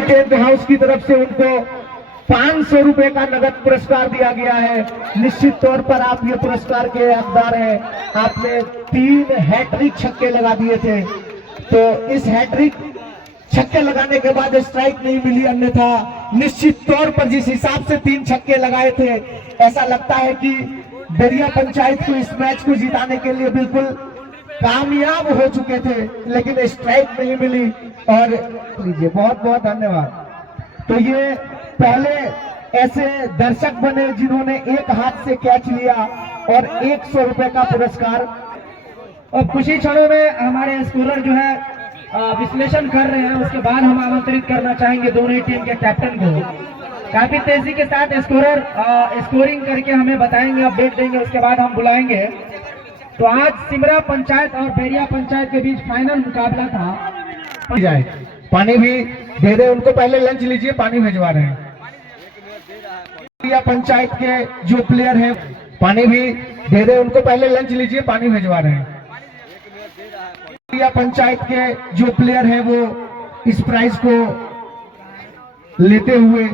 Tent house की तरफ से उनको 500 रुपए का नगद पुरस्कार दिया गया है। निश्चित तौर पर आप ये पुरस्कार के हकदार हैं। आपने 3 हैट्रिक छक्के लगा दिए थे, तो इस हैट्रिक छक्के लगाने के बाद स्ट्राइक नहीं मिली, अन्यथा निश्चित तौर पर जिस हिसाब से 3 छक्के लगाए थे, ऐसा लगता है कि बैरिया पंचायत को इस मैच को जिताने के लिए बिल्कुल कामयाब हो चुके थे, लेकिन स्ट्राइक नहीं मिली। और लीजिए, बहुत बहुत धन्यवाद। तो ये पहले ऐसे दर्शक बने जिन्होंने एक हाथ से कैच लिया और 100 रुपए का पुरस्कार। और कुछ ही क्षणों में हमारे स्कोरर जो है विश्लेषण कर रहे हैं, उसके बाद हम आमंत्रित करना चाहेंगे दोनों ही टीम के कैप्टन को। काफी तेजी के साथ स्कोरर स्कोरिंग करके हमें बताएंगे, अपडेट देंगे, उसके बाद हम बुलाएंगे। तो आज सिमरा पंचायत और बैरिया पंचायत के बीच फाइनल मुकाबला था। जाए पानी भी दे रहे, उनको पहले लंच लीजिए, पानी भिजवा रहे हैं। बैरिया पंचायत के जो प्लेयर हैं, पानी भी दे रहे, उनको पहले लंच लीजिए, पानी भिजवा रहे हैं। बैरिया पंचायत के जो प्लेयर हैं वो इस प्राइज को लेते हुए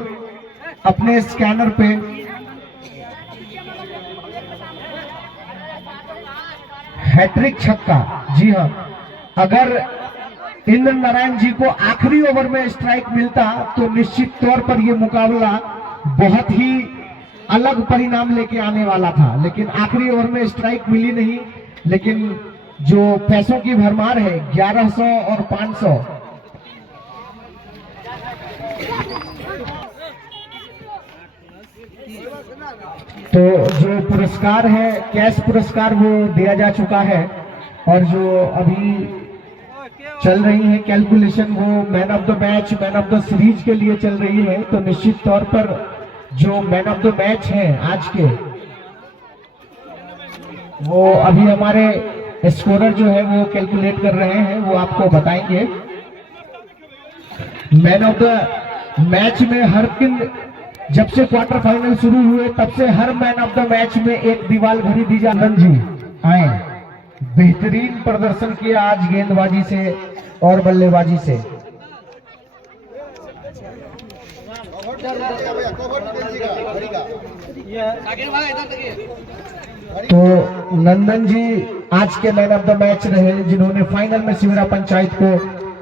अपने स्कैनर पे हैट्रिक छक्का, जी हाँ, अगर इंद्र नारायण जी को आखिरी ओवर में स्ट्राइक मिलता तो निश्चित तौर पर यह मुकाबला बहुत ही अलग परिणाम लेके आने वाला था, लेकिन आखिरी ओवर में स्ट्राइक मिली नहीं। लेकिन जो पैसों की भरमार है 1100 और 500, तो जो पुरस्कार है कैश पुरस्कार वो दिया जा चुका है। और जो अभी चल रही है कैलकुलेशन, वो man of the match, man of the series के लिए चल रही है। तो निश्चित तौर पर जो मैन ऑफ द मैच है आज के, वो अभी हमारे स्कोरर जो है वो कैलकुलेट कर रहे हैं, वो आपको बताएंगे। मैन ऑफ द मैच में हर दिन जब से क्वार्टर फाइनल शुरू हुए तब से her man of the match में एक दीवार घड़ी दी जानंद जी आए, बेहतरीन प्रदर्शन किया आज गेंदबाजी से और बल्लेबाजी से। तो नंदन जी आज के मैन ऑफ द मैच रहे, जिन्होंने फाइनल में सिमरा पंचायत को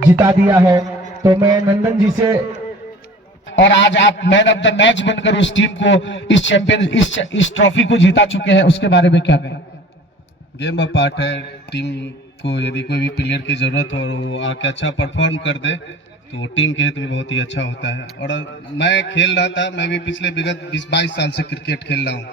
जिता दिया है। तो मैं नंदन जी से, और आज आप मैन ऑफ द मैच बनकर उस टीम को, इस चैंपियन, इस ट्रॉफी को जीता चुके हैं, उसके बारे में क्या कहें? गेम ऑफ पार्ट है। टीम को यदि कोई भी प्लेयर की जरूरत हो और वो आके अच्छा परफॉर्म कर दे तो टीम के हित में बहुत ही अच्छा होता है। और मैं खेल रहा था, मैं भी पिछले विगत 20-22 साल से क्रिकेट खेल रहा हूँ।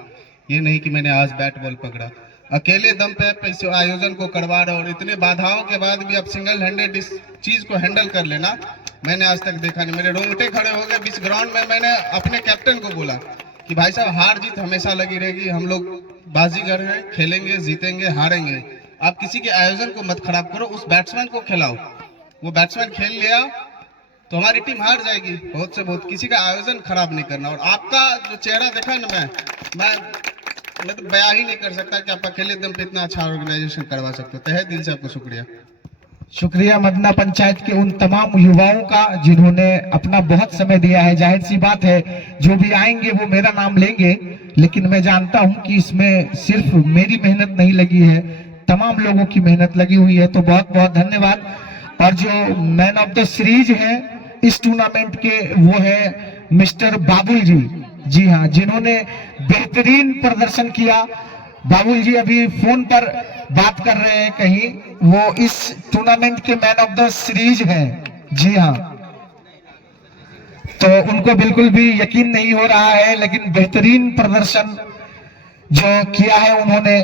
ये नहीं कि मैंने आज बैट बॉल पकड़ा, अकेले दम पे इस आयोजन को करवा रहे, और इतने बाधाओं के बाद भी अब सिंगल हैंडेड इस चीज को हैंडल कर लेना मैंने आज तक देखा नहीं। मेरे रोंगटे खड़े हो गए बीच ग्राउंड में। मैंने अपने कैप्टन को बोला कि भाई साहब, हार जीत हमेशा लगी रहेगी, हम लोग बाजीगर हैं, खेलेंगे, जीतेंगे, हारेंगे, आप किसी के आयोजन को मत खराब करो, उस बैट्समैन को खिलाओ। वो बैट्समैन खेल लिया तो हमारी टीम हार जाएगी। बहुत से बहुत किसी का आयोजन खराब नहीं करना। और आपका जो चेहरा देखा ना, मैं तो बयां ही नहीं कर सकता कि आप अकेले दम पे इतना अच्छा ऑर्गेनाइजेशन करवा सकते हो। तहे दिल से आपको शुक्रिया। शुक्रिया मदना पंचायत के उन तमाम युवाओं का जिन्होंने अपना बहुत समय दिया है। जाहिर सी बात है, जो भी आएंगे वो मेरा नाम लेंगे, लेकिन मैं जानता हूं कि इसमें सिर्फ मेरी मेहनत नहीं लगी है, तमाम लोगों की मेहनत लगी हुई है। तो बहुत बहुत धन्यवाद। और जो मैन ऑफ द सीरीज है इस टूर्नामेंट के, वो है मिस्टर बाबुल जी। जी हाँ, जिन्होंने बेहतरीन प्रदर्शन किया। बाबुल जी अभी फोन पर बात कर रहे हैं कहीं, वो इस टूर्नामेंट के मैन ऑफ द सीरीज हैं। जी हाँ, तो उनको बिल्कुल भी यकीन नहीं हो रहा है, लेकिन बेहतरीन प्रदर्शन जो किया है उन्होंने,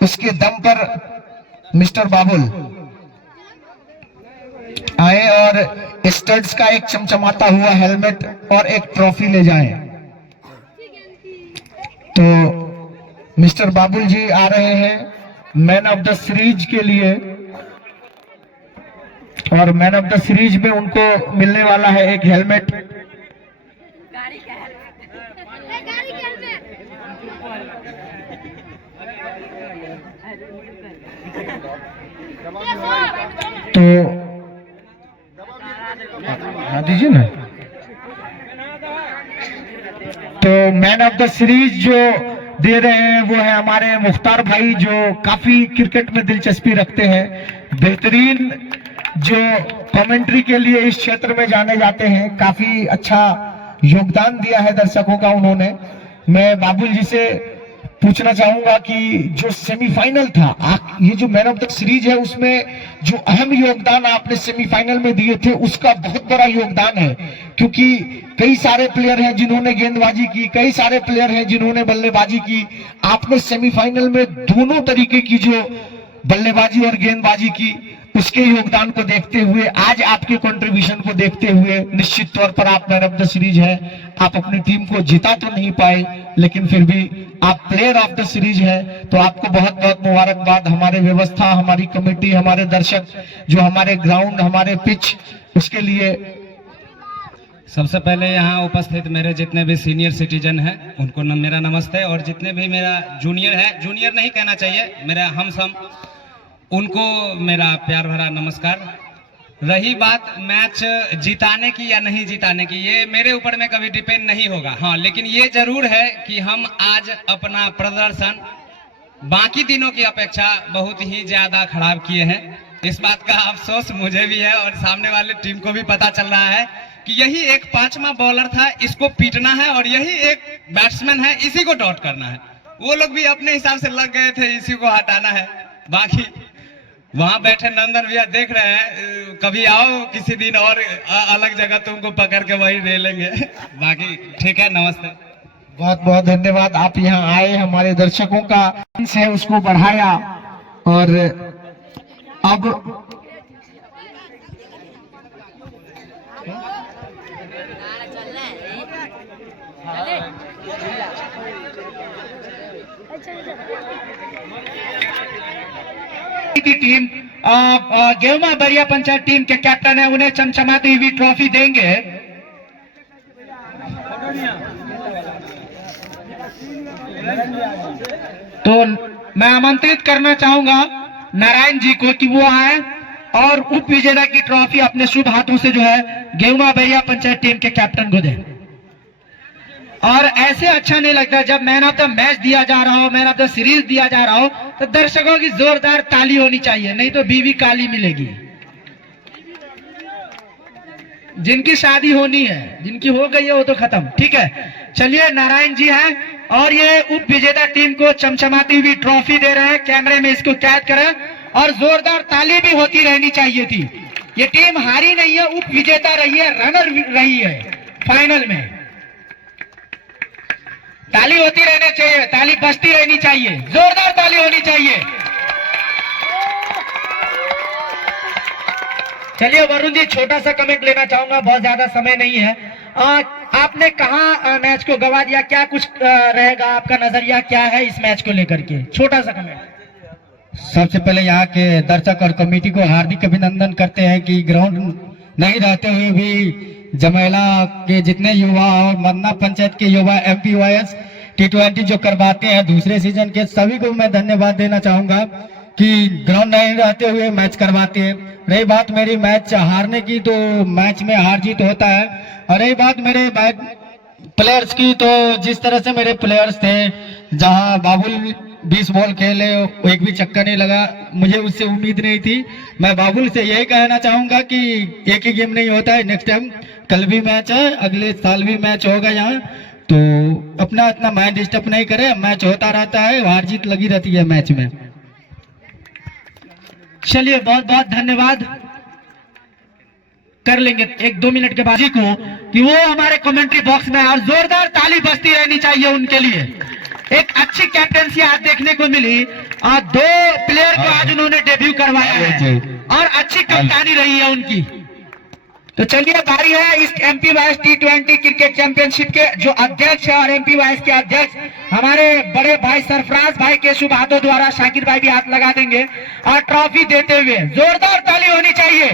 उसके दम पर मिस्टर बाबुल आए और स्टड्स का एक चमचमाता हुआ हेलमेट और एक ट्रॉफी ले जाएं। तो मिस्टर बाबुल जी आ रहे हैं मैन ऑफ द सीरीज के लिए, और मैन ऑफ द सीरीज में उनको मिलने वाला है एक हेलमेट। तो दीजिए ना। तो मैन ऑफ द सीरीज जो दे रहे हैं वो है हमारे मुख्तार भाई, जो काफी क्रिकेट में दिलचस्पी रखते हैं, बेहतरीन जो कमेंट्री के लिए इस क्षेत्र में जाने जाते हैं, काफी अच्छा योगदान दिया है दर्शकों का उन्होंने। मैं बाबुल जी से पूछना चाहूंगा कि जो सेमीफाइनल था, ये जो मैन ऑफ द सीरीज है उसमें जो अहम योगदान आपने सेमीफाइनल में दिए थे उसका बहुत बड़ा योगदान है, क्योंकि कई सारे प्लेयर हैं जिन्होंने गेंदबाजी की, कई सारे प्लेयर हैं जिन्होंने बल्लेबाजी की। आपने सेमीफाइनल में दोनों तरीके की जो बल्लेबाजी और गेंदबाजी की, उसके योगदान को देखते हुए, आज आपके कंट्रीब्यूशन को देखते हुए निश्चित तौर पर आप मैन ऑफ द सीरीज है। आप अपनी टीम को जिता तो नहीं पाए, लेकिन फिर भी आप प्लेयर ऑफ द सीरीज है, तो आपको बहुत बहुत मुबारकबाद। हमारे व्यवस्था, हमारी कमेटी, हमारे दर्शक, जो हमारे ग्राउंड, हमारे पिच, उसके लिए सबसे पहले यहाँ उपस्थित मेरे जितने भी सीनियर सिटीजन हैं उनको मेरा नमस्ते, और जितने भी मेरा जूनियर है, जूनियर नहीं कहना चाहिए, मेरा हम सम, उनको मेरा प्यार भरा नमस्कार। रही बात मैच जिताने की या नहीं जिताने की, ये मेरे ऊपर में कभी डिपेंड नहीं होगा। हाँ, लेकिन ये जरूर है कि हम आज अपना प्रदर्शन बाकी दिनों की अपेक्षा बहुत ही ज्यादा खराब किए हैं। इस बात का अफसोस मुझे भी है और सामने वाले टीम को भी पता चल रहा है कि यही एक पांचवा बॉलर था, इसको पीटना है, और यही एक बैट्समैन है, इसी को डॉट करना है। वो लोग भी अपने हिसाब से लग गए थे, इसी को हटाना है। बाकी वहां बैठे नंदन भैया देख रहे हैं, कभी आओ किसी दिन और अलग जगह तुमको पकड़ के वही ले लेंगे। बाकी ठीक है, नमस्ते। बहुत बहुत धन्यवाद। आप यहाँ आए, हमारे दर्शकों का है उसको बढ़ाया, और अब टीम गेवमा बरिया पंचायत टीम के कैप्टन है, उन्हें चमचमाती हुई ट्रॉफी देंगे। तो मैं आमंत्रित करना चाहूंगा नारायण जी को कि वो आए और उप विजेता की ट्रॉफी अपने शुभ हाथों से जो है गेवमा बरिया पंचायत टीम के कैप्टन को दें। और ऐसे अच्छा नहीं लगता जब मैन ऑफ द मैच दिया जा रहा हो, मैन ऑफ द सीरीज दिया जा रहा हो, तो दर्शकों की जोरदार ताली होनी चाहिए, नहीं तो बीवी काली मिलेगी। जिनकी शादी होनी है, जिनकी हो गई है वो तो खत्म। ठीक है, चलिए नारायण जी हैं और ये उप विजेता टीम को चमचमाती हुई ट्रॉफी दे रहे हैं। कैमरे में इसको कैद करें और जोरदार ताली भी होती रहनी चाहिए थी। ये टीम हारी नहीं है, उप विजेता रही है, रनर रही है फाइनल में। ताली होती रहनी चाहिए, ताली बजती रहनी चाहिए, जोरदार ताली होनी चाहिए। चलिए वरुण जी, छोटा सा कमेंट लेना चाहूंगा, बहुत ज्यादा समय नहीं है। आपने कहा मैच को गवा दिया, क्या कुछ रहेगा आपका नजरिया, क्या है इस मैच को लेकर के, छोटा सा कमेंट। सबसे पहले यहाँ के दर्शक और कमेटी को हार्दिक अभिनंदन करते हैं कि ग्राउंड नहीं रहते हुए भी जमेला के जितने युवा और मन्ना पंचायत के युवा MPYS T20 जो करवाते हैं दूसरे सीजन के, सभी को मैं धन्यवाद देना चाहूंगा कि ग्राउंड नहीं रहते हुए मैच करवाते हैं। रही बात मेरी मैच हारने की, तो मैच में हार जीत होता है। और रही बात मेरे प्लेयर्स की, तो जिस तरह से मेरे प्लेयर्स थे, जहां बाबुल 20 बॉल खेले, एक भी चक्का नहीं लगा, मुझे उससे उम्मीद नहीं थी। मैं बाबुल से यही कहना चाहूंगा कि एक ही गेम नहीं होता है, नेक्स्ट टाइम कल भी मैच है, अगले साल भी मैच होगा यहाँ, तो अपना इतना माइंड डिस्टर्ब नहीं करे, मैच होता रहता है, हार जीत लगी रहती है मैच में। चलिए बहुत बहुत धन्यवाद कर लेंगे 1-2 मिनट के बाद जी को कि वो हमारे कमेंट्री बॉक्स में, और जोरदार ताली बजती रहनी चाहिए उनके लिए। एक अच्छी कैप्टेंसी आज देखने को मिली, और 2 प्लेयर को आज उन्होंने डेब्यू करवाया है और अच्छी कप्तानी रही है उनकी। तो चलिए बारी है इस MPYS T20 क्रिकेट चैंपियनशिप के जो अध्यक्ष है और MPYS के अध्यक्ष हमारे बड़े भाई सरफराज भाई के शुभ हाथों द्वारा शाकिर भाई भी हाथ लगा देंगे और ट्रॉफी देते हुए जोरदार ताली होनी चाहिए।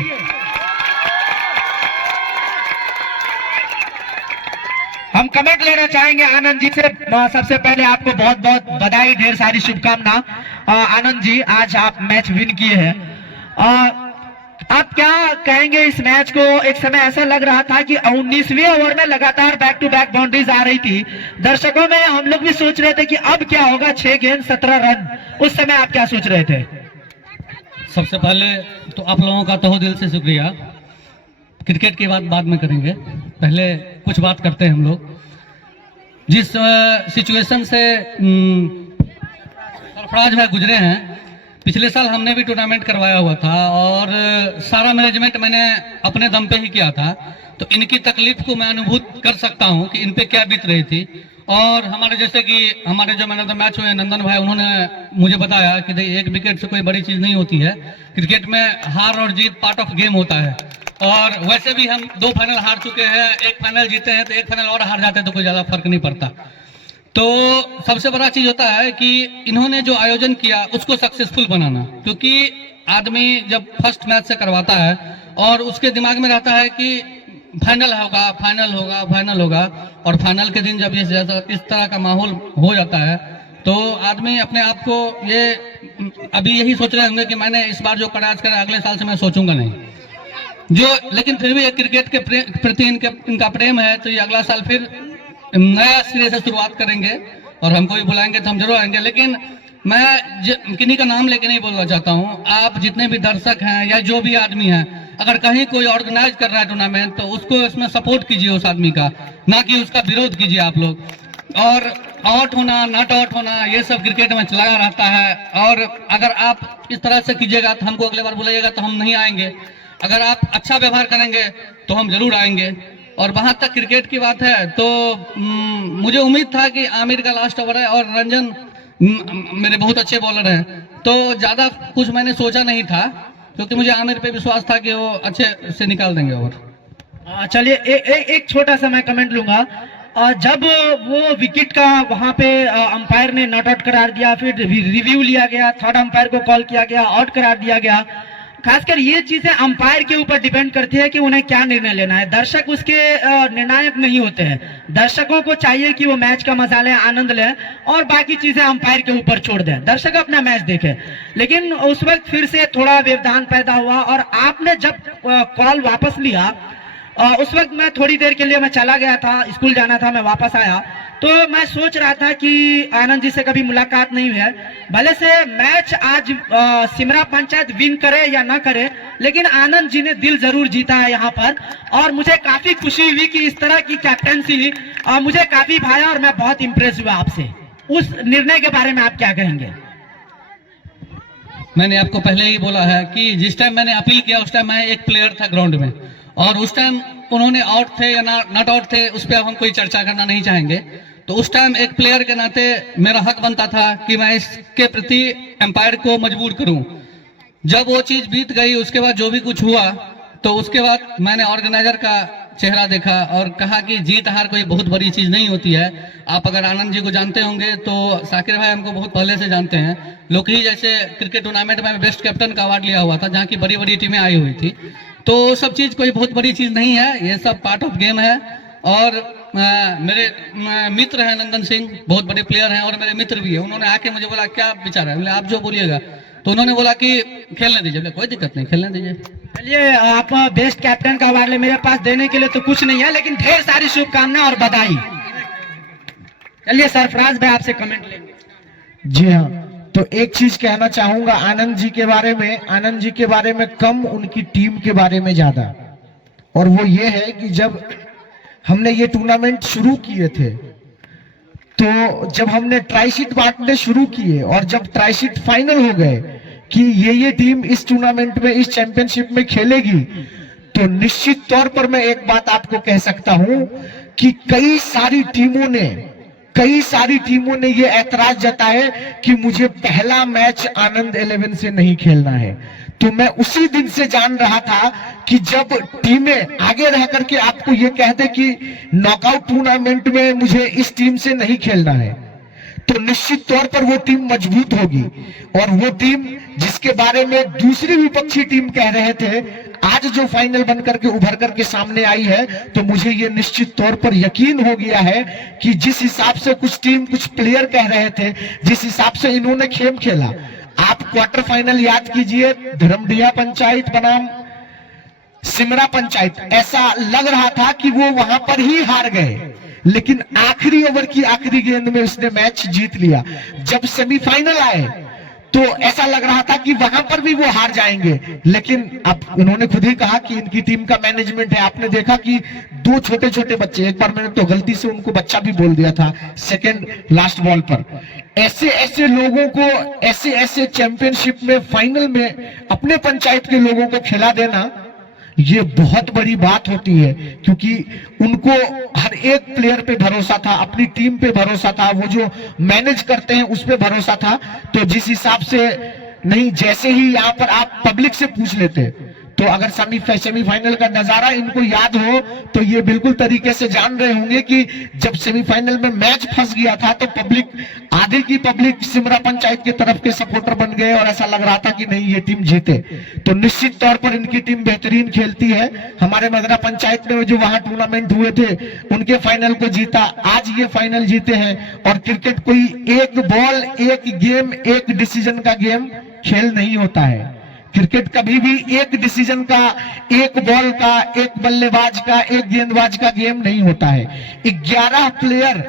हम कमेंट लेना चाहेंगे आनंद जी से। सबसे पहले आपको बहुत बहुत बधाई, ढेर सारी शुभकामना। आनंद जी, आज आप मैच विन किए हैं। आप क्या कहेंगे इस मैच को? एक समय ऐसा लग रहा था कि 19वें ओवर में लगातार बैक टू बैक बाउंड्रीज आ रही थी। दर्शकों में हम लोग भी सोच रहे थे कि अब क्या होगा, 6 गेंद 17 रन। उस समय आप क्या सोच रहे थे? सबसे पहले तो आप लोगों का तहे दिल से शुक्रिया। क्रिकेट की बात बाद में करेंगे, पहले कुछ बात करते हैं हम लोग। जिस सिचुएशन से सरफराज भाई गुजरे हैं, पिछले साल हमने भी टूर्नामेंट करवाया हुआ था और सारा मैनेजमेंट मैंने अपने दम पे ही किया था, तो इनकी तकलीफ को मैं अनुभूत कर सकता हूं कि इन पे क्या बीत रही थी। और हमारे जैसे कि हमारे जो मैन ऑफ द मैच हुए नंदन भाई, उन्होंने मुझे बताया कि देखिए एक विकेट से कोई बड़ी चीज नहीं होती है, क्रिकेट में हार और जीत पार्ट ऑफ गेम होता है। और वैसे भी हम 2 फाइनल हार चुके हैं, 1 फाइनल जीते हैं, तो 1 फाइनल और हार जाते हैं तो कोई ज्यादा फर्क नहीं पड़ता। तो सबसे बड़ा चीज होता है कि इन्होंने जो आयोजन किया उसको सक्सेसफुल बनाना, क्योंकि आदमी जब फर्स्ट मैच से करवाता है और उसके दिमाग में रहता है कि फाइनल होगा फाइनल होगा फाइनल होगा, और फाइनल के दिन जब इस तरह का माहौल हो जाता है तो आदमी अपने आप को ये अभी यही सोच रहे होंगे कि मैंने इस बार जो प्रयास करा अगले साल से मैं सोचूंगा नहीं जो, लेकिन फिर भी क्रिकेट के प्रति इनका प्रेम है, तो ये अगला साल फिर नया सिरे से शुरुआत करेंगे और हमको भी बुलाएंगे तो हम जरूर आएंगे। लेकिन मैं किन्हीं का नाम लेके नहीं बोलना चाहता हूँ, आप जितने भी दर्शक हैं या जो भी आदमी हैं, अगर कहीं कोई ऑर्गेनाइज कर रहा है टूर्नामेंट तो उसको इसमें सपोर्ट कीजिए उस आदमी का, ना कि उसका विरोध कीजिए आप लोग। और आउट होना नॉट आउट होना ये सब क्रिकेट में लगा रहता है, और अगर आप इस तरह से कीजिएगा तो हमको अगले बार बुलाइएगा तो हम नहीं आएंगे। अगर आप अच्छा व्यवहार करेंगे तो हम जरूर आएंगे। और वहां तक क्रिकेट की बात है तो मुझे उम्मीद था कि आमिर का लास्ट ओवर है और रंजन मेरे बहुत अच्छे बॉलर हैं, तो ज्यादा कुछ मैंने सोचा नहीं था, क्योंकि मुझे आमिर पे विश्वास था कि वो अच्छे से निकाल देंगे ओवर। चलिए एक छोटा सा मैं कमेंट लूंगा। जब वो विकेट का वहां पे अंपायर ने नॉट आउट करार दिया, फिर रिव्यू लिया गया, थर्ड अंपायर को कॉल किया गया, आउट करार दिया गया, खासकर ये चीजें अंपायर के ऊपर डिपेंड करती है कि उन्हें क्या निर्णय लेना है। दर्शक उसके निर्णायक नहीं होते हैं। दर्शकों को चाहिए कि वो मैच का मजा लें, आनंद लें, और बाकी चीजें अंपायर के ऊपर छोड़ दें, दर्शक अपना मैच देखें। लेकिन उस वक्त फिर से थोड़ा व्यवधान पैदा हुआ और आपने जब कॉल वापस लिया, उस वक्त मैं थोड़ी देर के लिए मैं चला गया था, स्कूल जाना था, मैं वापस आया तो मैं सोच रहा था कि आनंद जी से कभी मुलाकात नहीं हुई है, भले से मैच आज सिमरा पंचायत विन करे या ना करे, लेकिन आनंद जी ने दिल जरूर जीता है यहाँ पर। और मुझे काफी खुशी हुई कि इस तरह की कैप्टनसी मुझे काफी भाया और मैं बहुत इंप्रेस हुआ आपसे। उस निर्णय के बारे में आप क्या कहेंगे? मैंने आपको पहले ही बोला है कि जिस टाइम मैंने अपील किया उस टाइम मैं एक प्लेयर था ग्राउंड में, और उस टाइम उन्होंने आउट थे या नॉट आउट थे उस पर हम कोई चर्चा करना नहीं चाहेंगे। तो उस टाइम एक प्लेयर के नाते मेरा हक बनता था कि मैं इसके प्रति एम्पायर को मजबूर करूं। जब वो चीज बीत गई उसके बाद जो भी कुछ हुआ, तो उसके बाद मैंने ऑर्गेनाइजर का चेहरा देखा और कहा कि जीत हार कोई बहुत बड़ी चीज नहीं होती है। आप अगर आनंद जी को जानते होंगे तो साकिर भाई हमको बहुत पहले से जानते हैं। लोकही जैसे क्रिकेट टूर्नामेंट में बेस्ट कैप्टन का अवार्ड लिया हुआ था, जहाँ की बड़ी बड़ी टीमें आई हुई थी। तो सब चीज कोई बहुत बड़ी चीज नहीं है, ये सब पार्ट ऑफ गेम है। और मेरे मित्र हैं नंदन सिंह, बहुत बड़े प्लेयर हैं और मेरे मित्र भी है। उन्होंने आके मुझे बोला क्या विचार है, बोले आप जो बोलिएगा। तो उन्होंने बोला कि खेलने दीजिए, कोई दिक्कत नहीं, खेलने दीजिए। चलिए, आप बेस्ट कैप्टन का अवार्ड मेरे पास देने के लिए तो कुछ नहीं है, लेकिन ढेर सारी शुभकामनाएं और बधाई। चलिए सरफराज भाई आपसे कमेंट लेंगे। जी हाँ, तो एक चीज कहना चाहूंगा आनंद जी के बारे में, आनंद जी के बारे में कम, उनकी टीम के बारे में ज्यादा। और वो ये है कि जब हमने ये टूर्नामेंट शुरू किए थे, तो जब हमने ट्राईशीट बांटने शुरू किए और जब ट्राईशीट फाइनल हो गए कि ये टीम इस टूर्नामेंट में, इस चैंपियनशिप में खेलेगी, तो निश्चित तौर पर मैं एक बात आपको कह सकता हूं कि कई सारी टीमों ने ये ऐतराज जताए कि मुझे पहला मैच आनंद 11 से नहीं खेलना है। तो मैं उसी दिन से जान रहा था कि जब टीमें आगे रह करके आपको ये कह दे कि नॉकआउट टूर्नामेंट में मुझे इस टीम से नहीं खेलना है, तो निश्चित तौर पर वो टीम मजबूत होगी। और वो टीम जिसके बारे में दूसरी विपक्षी टीम कह रहे थे, आज जो फाइनल बन करके उभर करके सामने आई है, तो मुझे ये निश्चित तौर पर यकीन हो गया है कि जिस हिसाब से कुछ टीम, कुछ प्लेयर कह रहे थे, जिस हिसाब से इन्होंने खेल खेला। आप क्वार्टर फाइनल याद कीजिए, धर्मडिया पंचायत बनाम सिमरा पंचायत, ऐसा लग रहा था कि वो वहां पर ही हार गए, लेकिन आखिरी ओवर की आखिरी गेंद में उसने मैच जीत लिया। जब सेमीफाइनल आए तो ऐसा लग रहा था कि वहां पर भी वो हार जाएंगे, लेकिन अब उन्होंने खुद ही कहा कि इनकी टीम का मैनेजमेंट है। आपने देखा कि दो छोटे छोटे बच्चे, एक बार मैंने तो गलती से उनको बच्चा भी बोल दिया था सेकंड लास्ट बॉल पर, ऐसे ऐसे लोगों को ऐसे ऐसे चैंपियनशिप में फाइनल में अपने पंचायत के लोगों को खिला देना, ये बहुत बड़ी बात होती है, क्योंकि उनको हर एक प्लेयर पे भरोसा था, अपनी टीम पे भरोसा था, वो जो मैनेज करते हैं उस पे भरोसा था। तो जिस हिसाब से नहीं, जैसे ही यहाँ पर आप पब्लिक से पूछ लेते तो अगर सेमीफाइनल का नजारा इनको याद हो तो ये बिल्कुल तरीके से जान रहे होंगे कि जब सेमीफाइनल में मैच फंस गया था तो पब्लिक, आधे की पब्लिक सिमरा पंचायत की तरफ के सपोर्टर बन गए और ऐसा लग रहा था कि नहीं ये टीम जीते। तो निश्चित तौर पर इनकी टीम बेहतरीन खेलती है। हमारे मदरा पंचायत में जो वहां टूर्नामेंट हुए थे उनके फाइनल को जीता, आज ये फाइनल जीते हैं। और क्रिकेट कोई एक बॉल एक गेम एक डिसीजन का गेम खेल नहीं होता है। क्रिकेट कभी भी एक डिसीजन का, एक बॉल का, एक बल्लेबाज का, एक गेंदबाज का गेम नहीं होता है। 11 प्लेयर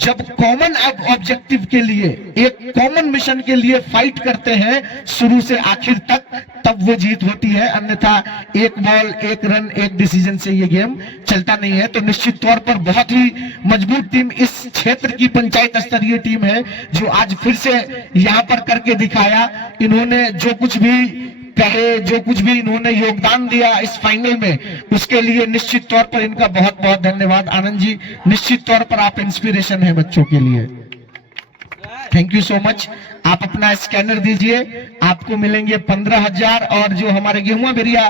जब कॉमन ऑब्जेक्टिव के लिए, एक कॉमन मिशन के लिए फाइट करते हैं शुरू से आखिर तक, तब वो जीत होती है। अन्यथा एक बॉल एक रन एक डिसीजन से ये गेम चलता नहीं है। तो निश्चित तौर पर बहुत ही मजबूत टीम इस क्षेत्र की पंचायत स्तरीय टीम है, जो आज फिर से यहाँ पर करके दिखाया। इन्होंने जो कुछ भी कहे, जो कुछ भी इन्होंने योगदान दिया इस फाइनल में, उसके लिए निश्चित तौर पर इनका बहुत बहुत धन्यवाद। आनंद जी, निश्चित तौर पर आप इंस्पिरेशन है बच्चों के लिए। Thank you so much. आप अपना स्कैनर दीजिए, आपको मिलेंगे 15,000। और जो हमारे गेहुआ बेरिया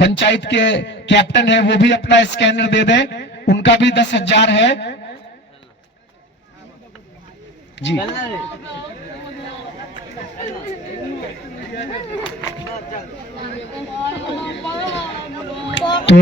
पंचायत के कैप्टन है वो भी अपना स्कैनर दे दें, उनका भी 10,000 है जी। तो